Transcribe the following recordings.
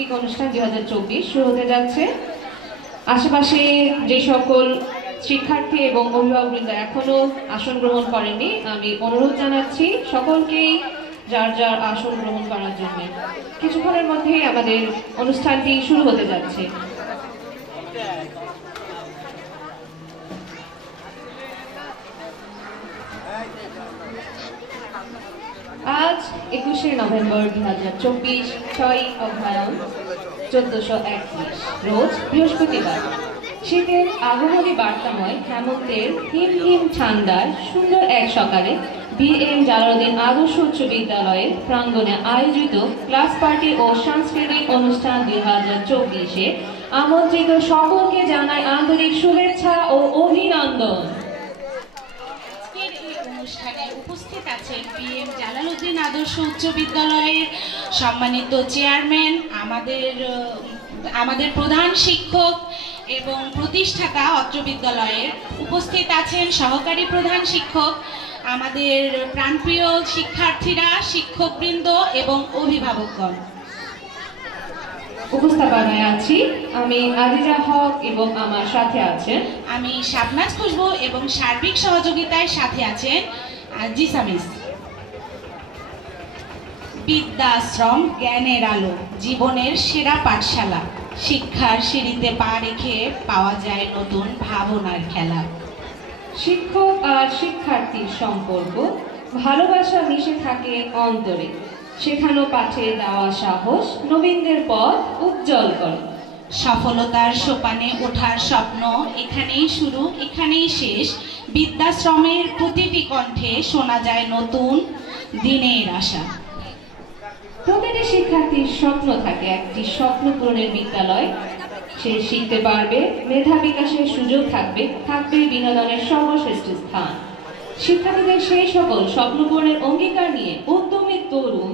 সাংস্কৃতিক অনুষ্ঠান 2024 শুরু হতে যাচ্ছে। আশেপাশে যে সকল শিক্ষার্থী এবং অভিভাবকবৃন্দ এখনো আসন গ্রহণ করেননি, আমি অনুরোধ জানাচ্ছি সকলকেই যার যার আসন গ্রহণ করার জন্য। কিছুক্ষণের মধ্যেই আমাদের অনুষ্ঠানটি শুরু হতে যাচ্ছে। আজ 21শে নভেম্বর 2024, 6ই অগ্রহায়ণ 1431 রোজ বৃহস্পতিবার। শীতের আগমনী বার্তাময় হেমন্তের হিম হিম ঠান্ডার সুন্দর এক সকালে BM জালালউদ্দিন আদর্শ উচ্চ বিদ্যালয়ের প্রাঙ্গণে আয়োজিত ক্লাস পার্টি ও সাংস্কৃতিক অনুষ্ঠান 2024-এ আমন্ত্রিত সকলকে জানাই আন্তরিক শুভেচ্ছা ও অভিনন্দন। অনুষ্ঠানে উপস্থিত আছেন BM জালালউদ্দিন আদর্শ উচ্চ বিদ্যালয়ের সম্মানিত চেয়ারম্যান, আমাদের প্রধান শিক্ষক এবং প্রতিষ্ঠাতা অত্র বিদ্যালয়ের। উপস্থিত আছেন সহকারী প্রধান শিক্ষক, আমাদের প্রাণপ্রিয় শিক্ষার্থীরা, শিক্ষকবৃন্দ এবং অভিভাবকগণ। উপস্থাপনায় আছি আমি আদিজা হক এবং আমার সাথে আছেন আমি শাবনাজ খুশবু এবং সার্বিক সহযোগিতায় সাথে আছেন জিসামিস। বিদ্যাশ্রম জ্ঞানের আলো, জীবনের সেরা পাঠশালা, শিক্ষার সিঁড়িতে পা রেখে পাওয়া যায় নতুন ভাবনার খেলা। শিক্ষক আর শিক্ষার্থীর সম্পর্ক, ভালোবাসা মিশে থাকে অন্তরে, শেখানো পাঠে দেওয়া সাহস নবীনদের পথ উজ্জ্বল করে। সফলতার সোপানে ওঠার স্বপ্ন এখানেই শুরু এখানেই শেষ। বিদ্যাশ্রমের প্রতিটি কণ্ঠে শোনা যায় নতুন দিনের আশা। প্রতিটি শিক্ষার্থীর স্বপ্ন থাকে একটি স্বপ্ন পূরণের বিদ্যালয়। সে শিখতে পারবে, মেধা বিকাশের সুযোগ থাকবে, থাকবে বিনোদনের সর্বশ্রেষ্ঠ স্থান। শিক্ষার্থীদের সেই সকল স্বপ্ন পূরণের অঙ্গীকার নিয়ে উদ্যমী তরুণ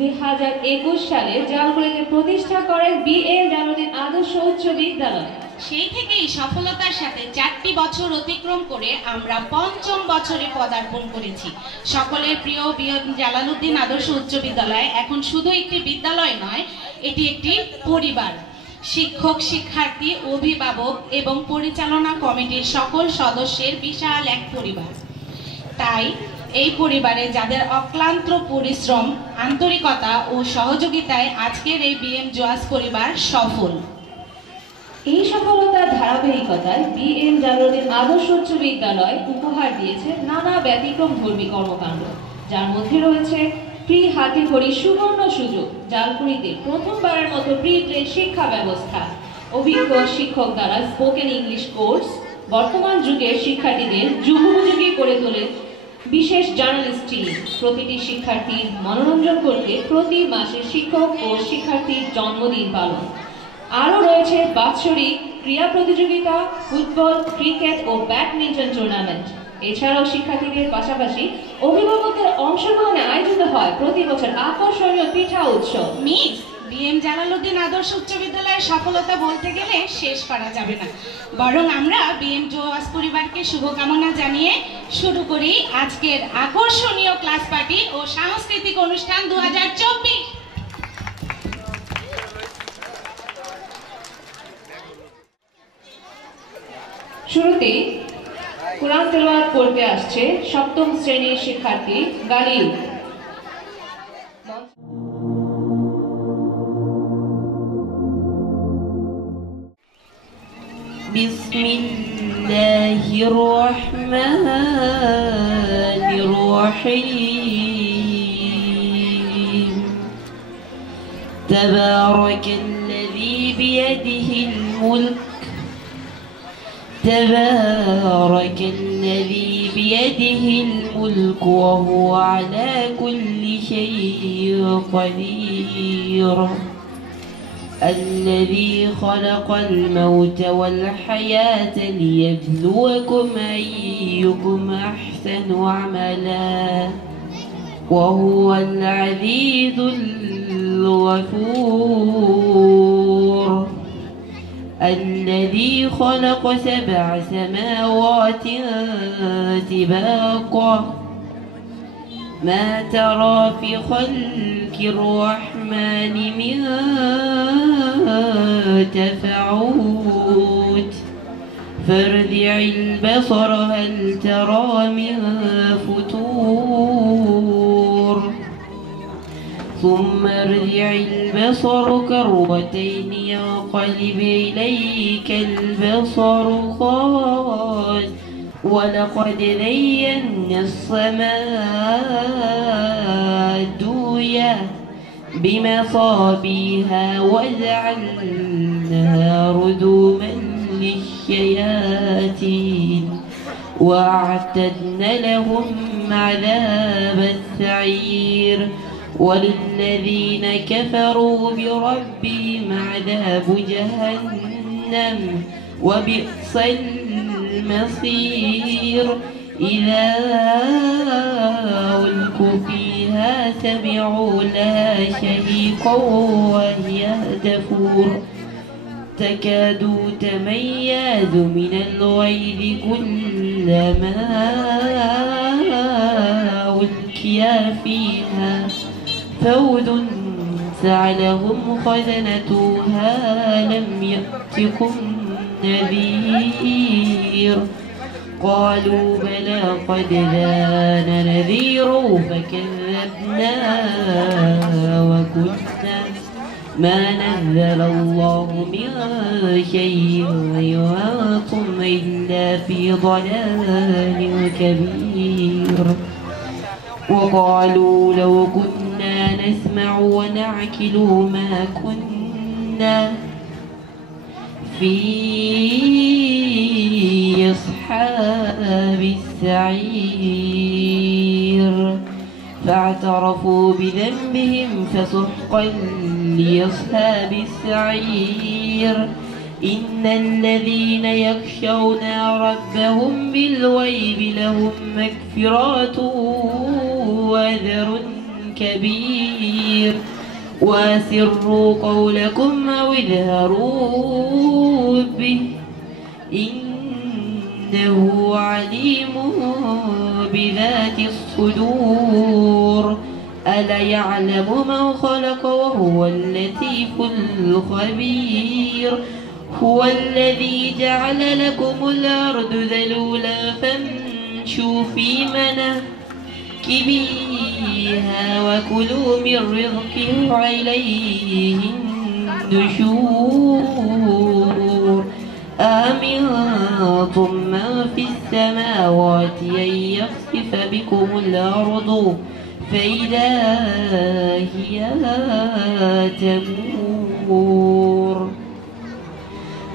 2021 সালে জালকুড়িতে প্রতিষ্ঠা করে BM জালালউদ্দিন আদর্শ উচ্চ বিদ্যালয়। সেই থেকেই সফলতার সাথে 4টি বছর অতিক্রম করে আমরা 5ম বছরে পদার্পণ করেছি। সকলের প্রিয় BM জালালউদ্দিন আদর্শ উচ্চ বিদ্যালয় এখন শুধু একটি বিদ্যালয় নয়, এটি একটি পরিবার। শিক্ষক, শিক্ষার্থী, অভিভাবক এবং পরিচালনা কমিটির সকল সদস্যের বিশাল এক পরিবার। তাই এই পরিবারে যাদের অক্লান্ত পরিশ্রম, আন্তরিকতা ও সহযোগিতায় আজকের এই BM জোয়াস পরিবার সফল। এই সফলতার ধারাবাহিকতায় BM জালালউদ্দিন আদর্শ উচ্চ বিদ্যালয় উপহার দিয়েছে নানা ব্যতিক্রমধর্মী কর্মকাণ্ড, যার মধ্যে রয়েছে প্রি হাতিখড়ি সুবর্ণ সুযোগ, জালকুড়িতে প্রথমবারের মতো প্রি প্লেন শিক্ষা ব্যবস্থা, অভিজ্ঞ শিক্ষক দ্বারা স্পোকেন ইংলিশ কোর্স, বর্তমান যুগের শিক্ষার্থীদের যুগোপযোগী করে তোলে বিশেষ জার্নালিস্ট টিম, প্রতিটি শিক্ষার্থীর মনোরঞ্জন করতে প্রতি মাসে শিক্ষক ও শিক্ষার্থীর জন্মদিন পালন। আরও রয়েছে বাৎসরিক ক্রীড়া প্রতিযোগিতা, ফুটবল, ক্রিকেট ও ব্যাডমিন্টন টুর্নামেন্ট। এছাড়াও শিক্ষার্থীদের পাশাপাশি অভিভাবকদের অংশগ্রহণে আয়োজিত হয় প্রতি বছর আকর্ষণীয় পিঠা উৎসব। মিস BM জালালউদ্দিন আদর্শ উচ্চ বিদ্যালয়ের সফলতা বলতে গেলে শেষ করা যাবে না, বরং আমরা BM জোয়াস পরিবারকে শুভকামনা জানিয়ে শুরু করি আজকের আকর্ষণীয় ক্লাস পার্টি ও সাংস্কৃতিক অনুষ্ঠান 2024। শুরুতেই কোরআন তেলাওয়াত করতে আসছে 7ম শ্রেণীর শিক্ষার্থী গালিল। বিসমিল্লাহির রহমানির রহিম। তাবারাকাল্লাযী বিয়াদিহিল মুলক تبارك الذي بيده الملك وهو على كل شيء قدير الذي خلق الموت والحياة ليبلوكم أيكم أحسن عملا وهو العزيز الغفور الذي خلق 7 سماوات سباقا ما ترى في خلق الرحمن من تفعوت فارجع البصر هل ترى من فتور ثم ارجع البصر كرتين ينقلب إليك البصر خاسئا ولقد زينا السماء الدنيا بمصابيح وجعلناها رجوما للشياطين وأعتدنا لهم عذاب السعير وللذين كفروا بربهم عذاب جهنم وبئس المصير إذا ألقوا فيها سمعوا لها شهيقا وهي تفور تكاد تميز من الغيظ كلما ألقي فيها فوج سألهم خزنتها لم يأتكم نذير قالوا بلى قد جاءنا نذير فكذبنا وكنا ما نزل الله من شيء وأنتم إلا في ضلال كبير وقالوا لو كنا نسمع ونعقل ما كنا في أصحاب السعير فاعترفوا بذنبهم فسحقا لأصحاب السعير إن الذين يخشون ربهم بالغيب لهم مغفرة وأجر كبير وأسروا قولكم أو اجهروا به إنه عليم بذات الصدور ألا يعلم من خلق وهو اللطيف الخبير هو الذي جعل لكم الأرض ذلولا فامشوا في مناكبها وكلوا من رزقه وإليه النشور أأمنتم من في السماوات أن يخسف بكم الأرض فإذا هي تمور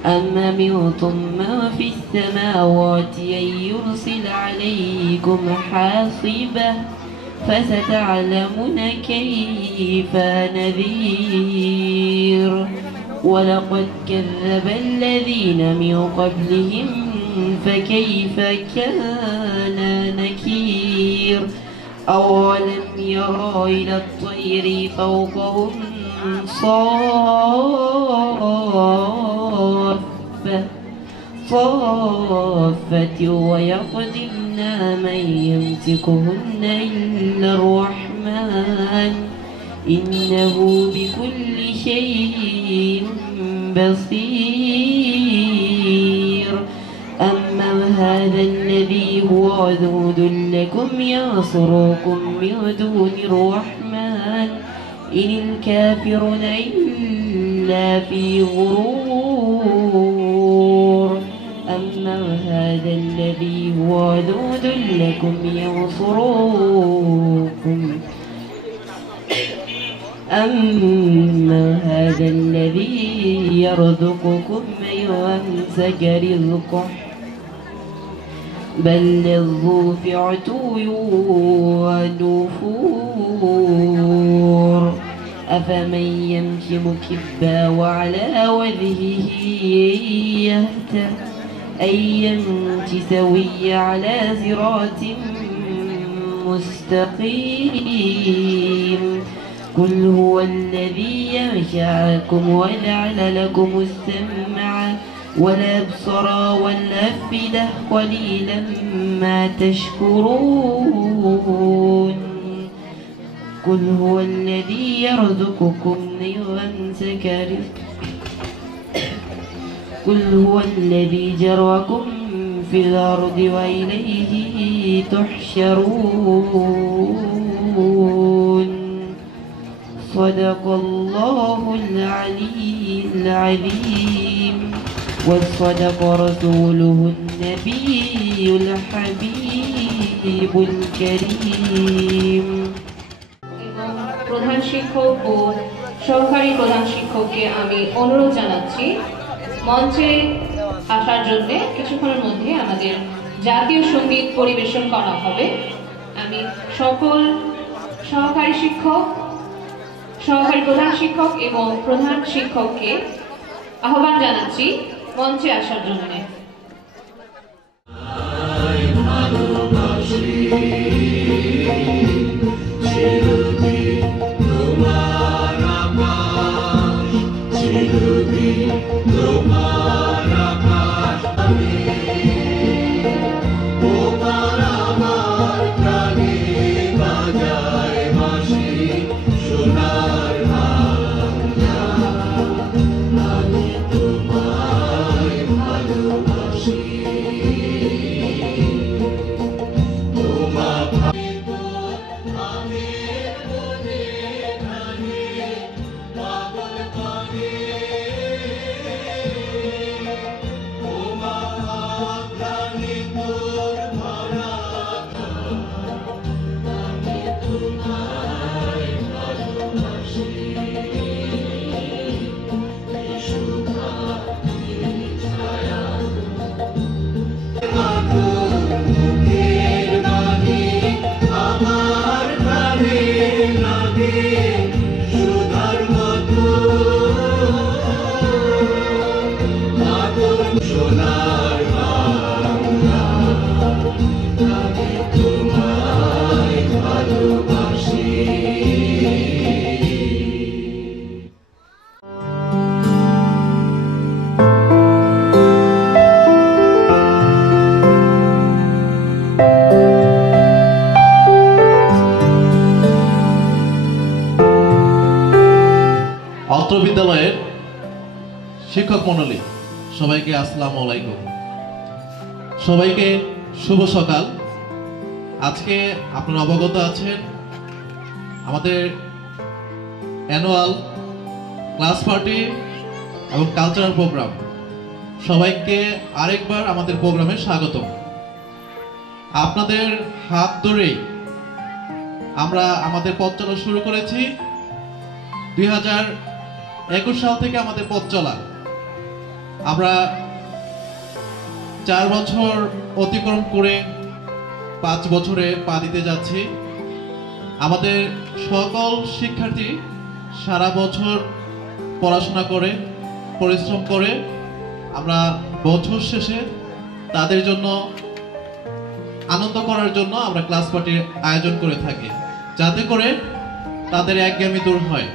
أم أمنتم من في السماوات أن يرسل عليكم حاصبا فستعلمون كيف نذير ولقد كذب الذين من قبلهم فكيف كان نكير أولم يروا إلى الطير فوقهم صافت ويقدمن من يمسكهن إلا الرحمن إنه بكل شيء بصير أما هذا الذي هو عدود لكم ينصركم من دون الرحمن إن الكافرون إلا في غرور أما هذا الذي هو عدود لكم ينصركم أما هذا الذي يرزقكم يمسك رزقه بل لظوا في عتو ونفور أفمن يمشي مكبا وعلى وجهه يهتد أن يمشي سوي على صراط مستقيم قل هو الذي ينشأكم وجعل لكم السمع والأبصر والأفئدة قليلا ما تشكرون قل هو الذي يرزقكم يمسك رزقه قل هو الذي جرأكم في الأرض وإليه تحشرون صدق الله العلي العظيم وصدق رسوله النبي الحبيب الكريم প্রধান শিক্ষক ও সহকারী প্রধান শিক্ষককে আমি অনুরোধ জানাচ্ছি মঞ্চে আসার জন্য। কিছুক্ষণের মধ্যে আমাদের জাতীয় সঙ্গীত পরিবেশন করা হবে। আমি সকল সহকারী শিক্ষক, সহকারী প্রধান শিক্ষক এবং প্রধান শিক্ষককে আহ্বান জানাচ্ছি মঞ্চে আসার জন্য। অত্র বিদ্যালয়ের শিক্ষক মণ্ডলী সবাইকে আসসালামু আলাইকুম। সবাইকে শুভ সকাল। আজকে আপনারা অবগত আছেন আমাদের অ্যানুয়াল ক্লাস পার্টি এবং কালচারাল প্রোগ্রাম। সবাইকে আরেকবার আমাদের প্রোগ্রামে স্বাগতম। আপনাদের হাত ধরেই আমরা আমাদের পথ চলা শুরু করেছি। 2021 সাল থেকে আমাদের পথ চলা। আমরা 4 বছর অতিক্রম করে 5 বছরে পা দিতে যাচ্ছি। আমাদের সকল শিক্ষার্থী সারা বছর পড়াশোনা করে পরিশ্রম করে আমরা বছর শেষে তাদের জন্য আনন্দ করার জন্য আমরা ক্লাস পার্টির আয়োজন করে থাকি, যাতে করে তাদের একঘেয়েমি দূর হয়।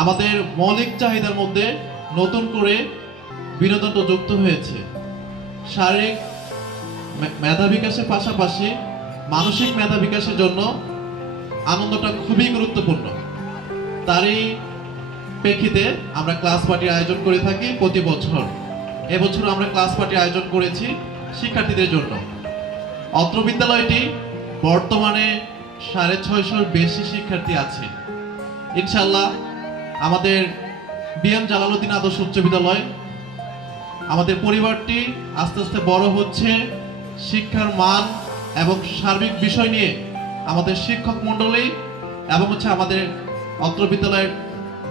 আমাদের মৌলিক চাহিদার মধ্যে নতুন করে বিনোদনটা যুক্ত হয়েছে। শারীরিক মেধা বিকাশের পাশাপাশি মানসিক মেধা বিকাশের জন্য আনন্দটা খুবই গুরুত্বপূর্ণ। তারই প্রেক্ষিতে আমরা ক্লাস পার্টির আয়োজন করে থাকি প্রতি বছর। এবছর আমরা ক্লাস পার্টির আয়োজন করেছি শিক্ষার্থীদের জন্য। অত্র বিদ্যালয়টি বর্তমানে 650-র বেশি শিক্ষার্থী আছে। ইনশাআল্লাহ আমাদের বিএম জালালউদ্দিন আদর্শ উচ্চ বিদ্যালয়, আমাদের পরিবারটি আস্তে আস্তে বড় হচ্ছে। শিক্ষার মান এবং সার্বিক বিষয় নিয়ে আমাদের শিক্ষক মণ্ডলী এবং আমাদের অত্র বিদ্যালয়ের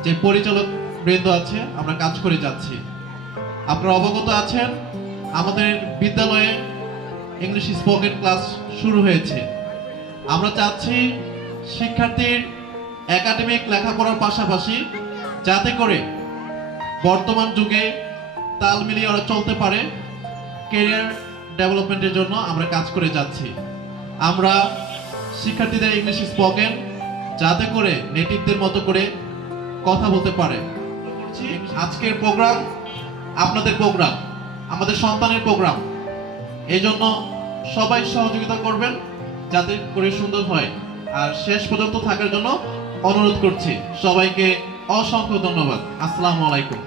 যে পরিচালক বৃন্দ আছে আমরা কাজ করে যাচ্ছি। আপনারা অবগত আছেন আমাদের বিদ্যালয়ে ইংলিশ স্পোকেন ক্লাস শুরু হয়েছে। আমরা চাচ্ছি শিক্ষার্থীর একাডেমিক লেখাপড়ার পাশাপাশি যাতে করে বর্তমান যুগে তাল মিলিয়ে ওরা চলতে পারে, ক্যারিয়ার ডেভেলপমেন্টের জন্য আমরা কাজ করে যাচ্ছি। আমরা শিক্ষার্থীদের ইংলিশ স্পোকেন যাতে করে নেটিভদের মতো করে কথা বলতে পারে। আজকের প্রোগ্রাম আপনাদের প্রোগ্রাম, আমাদের সন্তানের প্রোগ্রাম। এই জন্য সবাই সহযোগিতা করবেন যাতে করে সুন্দর হয়। আর শেষ পর্যন্ত থাকার জন্য অনুরোধ করছি। সবাইকে অসংখ্য ধন্যবাদ। আসসালামু আলাইকুম।